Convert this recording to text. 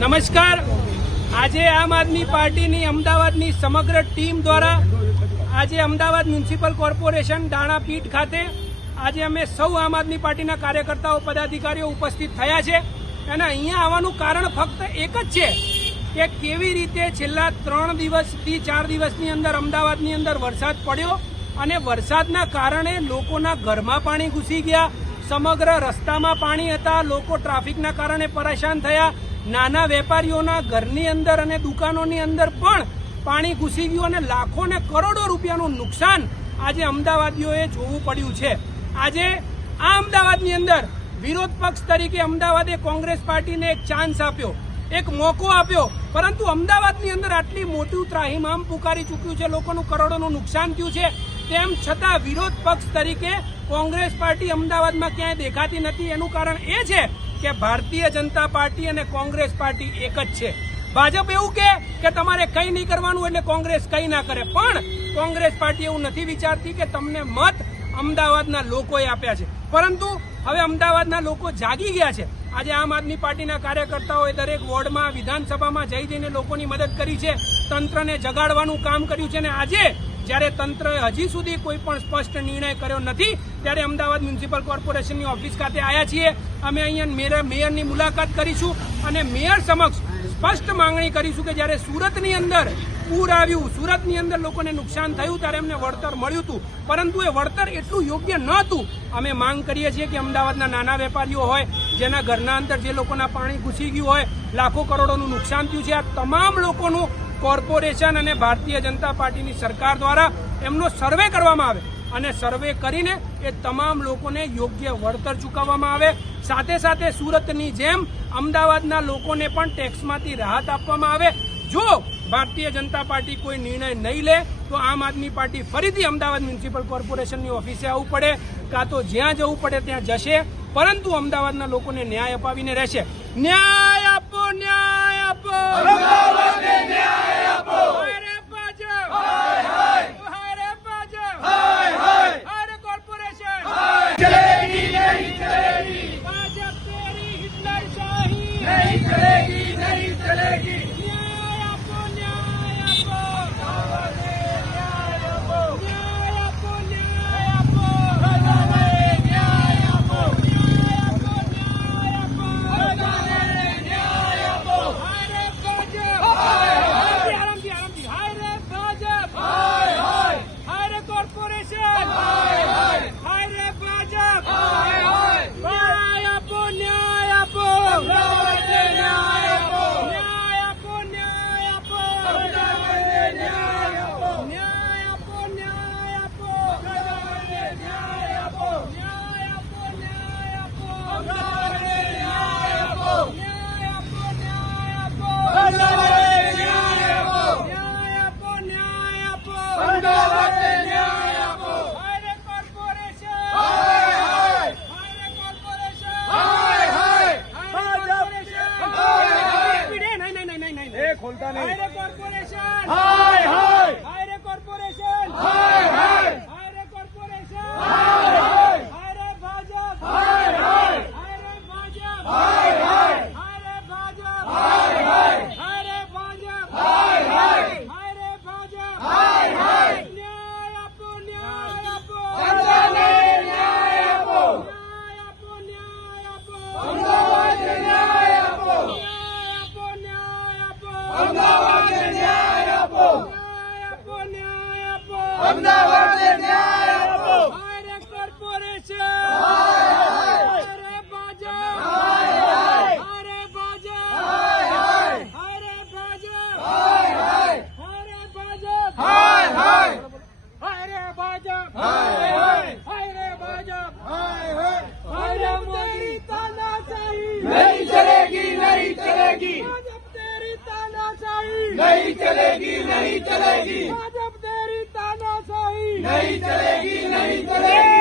નમસ્કાર। આજે આમ આદમી પાર્ટીની અમદાવાદની સમગ્ર ટીમ દ્વારા આજે અમદાવાદ મ્યુનિસિપલ કોર્પોરેશન દાણાપીઠ ખાતે આજે અમે સૌ આમ આદમી પાર્ટીના કાર્યકર્તાઓ પદાધિકારીઓ ઉપસ્થિત થયા છે અને અહીંયા આવવાનું કારણ ફક્ત એક જ છે કે કેવી રીતે છેલ્લા 3 દિવસથી 4 દિવસની અંદર અમદાવાદની અંદર વરસાદ પડ્યો અને વરસાદના કારણે લોકોના ઘરમાં પાણી ઘૂસી ગયા, સમગ્ર રસ્તામાં પાણી હતા, લોકો ટ્રાફિકના કારણે પરેશાન થયા, નાના વેપારીઓના ઘરની અંદર અને દુકાનોની અંદર પણ પાણી ઘૂસી ગયું અને લાખો ને કરોડો રૂપિયાનું નુકસાન આજે અમદાવાદીઓએ જોવું પડ્યું છે। આજે આ અમદાવાદની અંદર વિરોધ પક્ષ તરીકે અમદાવાદે કોંગ્રેસ પાર્ટીને એક ચાન્સ આપ્યો, એક મોકો આપ્યો, પરંતુ અમદાવાદની અંદર આટલી મોટું ત્રાહિમામ પુકારી ચૂક્યું છે, લોકોનું કરોડોનું નુકસાન થયું છે, તેમ છતાં વિરોધ પક્ષ તરીકે કોંગ્રેસ પાર્ટી અમદાવાદમાં ક્યાંય દેખાતી નથી। એનું કારણ એ છે કે ભારતીય જનતા પાર્ટી અને કોંગ્રેસ પાર્ટી એક જ છે। ભાજપ એવું કે તમારે કંઈ નહીં કરવાનું એટલે કોંગ્રેસ કંઈ ના કરે, પણ કોંગ્રેસ પાર્ટી એવું નથી વિચારતી કે તમને મત અમદાવાદના લોકોએ આપ્યા છે, પરંતુ હવે અમદાવાદના લોકો જાગી ગયા છે। આજે આમ આદમી પાર્ટીના કાર્યકર્તાઓએ દરેક વોર્ડમાં વિધાનસભામાં જઈને લોકોની મદદ કરી છે, તંત્રને જગાડવાનું કામ કર્યું છે અને આજે જ્યારે તંત્રએ હજી સુધી કોઈ પણ સ્પષ્ટ નિર્ણય કર્યો નથી ત્યારે અમદાવાદ મ્યુનિસિપલ કોર્પોરેશનની ઓફિસ ખાતે આવ્યા છીએ। અમે અહીંયા મેયરની મુલાકાત કરીશું અને મેયર સમક્ષ સ્પષ્ટ માંગણી કરીશું કે જ્યારે સુરતની અંદર પૂર આવ્યું, સુરતની અંદર લોકોને નુકસાન થયું ત્યારે એમને વળતર મળ્યું હતું, પરંતુ એ વળતર એટલું યોગ્ય ન હતું। અમે માંગ કરીએ છીએ કે અમદાવાદના નાના વેપારીઓ હોય, જેના ઘરના અંદર જે લોકોના પાણી ઘૂસી ગયું હોય, લાખો કરોડોનું નુકસાન થયું છે, આ તમામ લોકોનું કોર્પોરેશન અને ભારતીય જનતા પાર્ટીની સરકાર દ્વારા એમનો સર્વે કરવામાં આવે અને સર્વે કરીને એ તમામ લોકોને યોગ્ય વળતર ચૂકવવામાં આવે। સાથે સાથે સુરતની જેમ અમદાવાદના લોકોને પણ ટેક્સમાંથી રાહત આપવામાં આવે। જો ભારતીય જનતા પાર્ટી કોઈ નિર્ણય નહીં લે તો આમ આદમી પાર્ટી ફરીથી અમદાવાદ મ્યુનિસિપલ કોર્પોરેશનની ઓફિસે આવવું પડે, કાં તો જ્યાં જવું પડે ત્યાં જશે, પરંતુ અમદાવાદના લોકોને ન્યાય અપાવીને રહેશે। ન્યાય આપો, ન્યાય આપો, અમદાવાદને ન્યાય આપો। હારે ભાજપ, હારે ભાજપ, હારે કોર્પોરેશન, ચલેગી નહીં ચલેગી, ભાજપ તેરી હિટલરશાહી નહીં ચલેગી, નહીં ચલેગી। ન્યાય આપો, ન્યાય આપો, અમદાવાદને ન્યાય આપો, ન્યાય આપો, ન્યાય આપો, અમદાવાદને ન્યાય આપો, ન્યાય આપો, ન્યાય આપો, અમદાવાદને ન્યાય આપો। હારે ભાજપ, આરામથી આરામથી, હારે ભાજપ, હારે કોર્પોરેશન, હારે ભાજપ, ન્યાય આપો, ન્યાય આપો, અમદાવાદને ન્યાય આપો, ન્યાય આપો, ન્યાય આપો, અમદાવાદને ન્યાય આપો, ન્યાય આપો, ન્યાય આપો, અમદાવાદને ન્યાય આપો, ન્યાય આપો, ન્યાય આપો, અમદાવાદને ન્યાય આપો, ન્યાય આપો, ન્યાય આપો, અમદાવાદને ન્યાય આપો, ન્યાય આપો, ન્યાય આપો, અમદાવાદને ન્યાય આપો। હારે કોર્પોરેશન, હારે કોર્પોરેશન, હારે કોર્પોરેશન, નહીં ખોલતા નહીં, હારે કોર્પોરેશન, હારે કોર્પોરેશન, હારે કોર્પોરેશન, હારે ભાજપ, હારે ભાજપ, હારે ભાજપ, હારે ભાજપ, હારે ભાજપ, ન્યાય આપો, ન્યાય આપો, અમદાવાદને ન્યાય આપો, ન્યાય આપો, ન્યાય આપો, અમદાવાદને ન્યાય આપો, ન્યાય આપો, ન્યાય આપો, અમદાવાદને ન્યાય આપો, ન્યાય આપો, ન્યાય આપો, અમદાવાદને ન્યાય આપો। હારે કોર્પોરેશન, હારે ભાજપ, હારે ભાજપ, હારે ભાજપ, હારે ભાજપ, હારે ભાજપ, હારે ભાજપ, ભાજપ તેરી તાનાશાહી નહીં ચલેગી, નહીં ચલેગી, ભાજપ તેરી તાનાશાહી નહીં ચલેગી, નહીં ચલેગી, ભાજપ તેરી તાનાશાહી નહીં ચલેગી, નહીં ચલેગી।